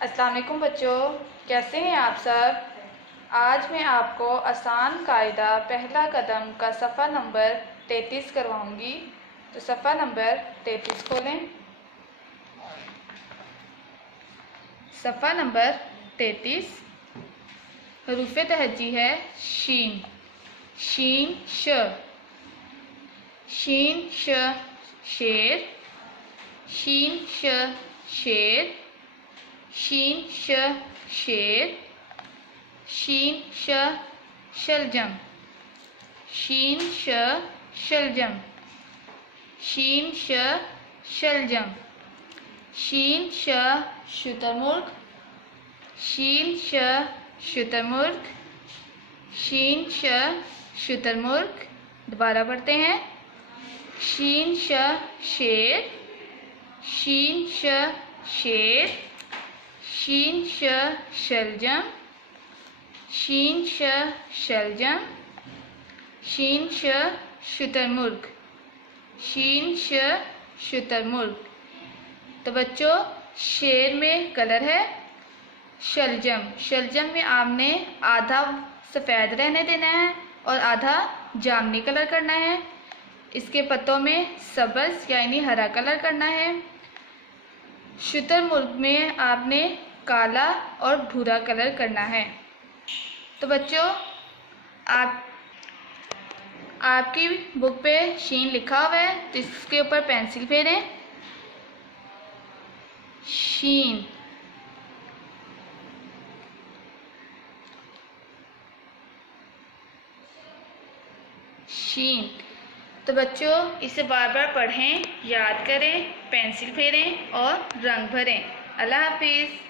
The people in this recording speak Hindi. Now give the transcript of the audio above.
अस्सलाम वालेकुम बच्चों, कैसे हैं आप सब। आज मैं आपको आसान कायदा पहला कदम का सफ़ा नंबर 33 करवाऊंगी। तो सफ़ा नंबर 33 खोलें। सफ़ा नंबर 33 हरूफ तहज्जी है शीन, शीन श, शीन श शेर, शीन श शेर, शीन श शेर, शीन श शलजम, शीन श शलजम, शीन श शलजम, शीन श शुतुरमुर्ग, शीन श शुतुरमुर्ग, शीन श शुतुरमुर्ग। दोबारा पढ़ते हैं। शीन श शेर, शीन श शेर, शीन श शलजम, शीन श शलजम, शीन श शुतुरमुर्ग, शीन श शुतुरमुर्ग। तो बच्चों, शेर में कलर है शलजम। शलजम में आपने आधा सफ़ेद रहने देना है और आधा जामनी कलर करना है। इसके पत्तों में सब्ज़ यानी हरा कलर करना है। शुतुरमुर्ग में आपने काला और भूरा कलर करना है। तो बच्चों, आपकी बुक पे शीन लिखा हुआ है, तो इसके ऊपर पेंसिल फेरें। शीन, शीन। तो बच्चों, इसे बार बार पढ़ें, याद करें, पेंसिल फेरें और रंग भरें। अल्लाह हाफिज़।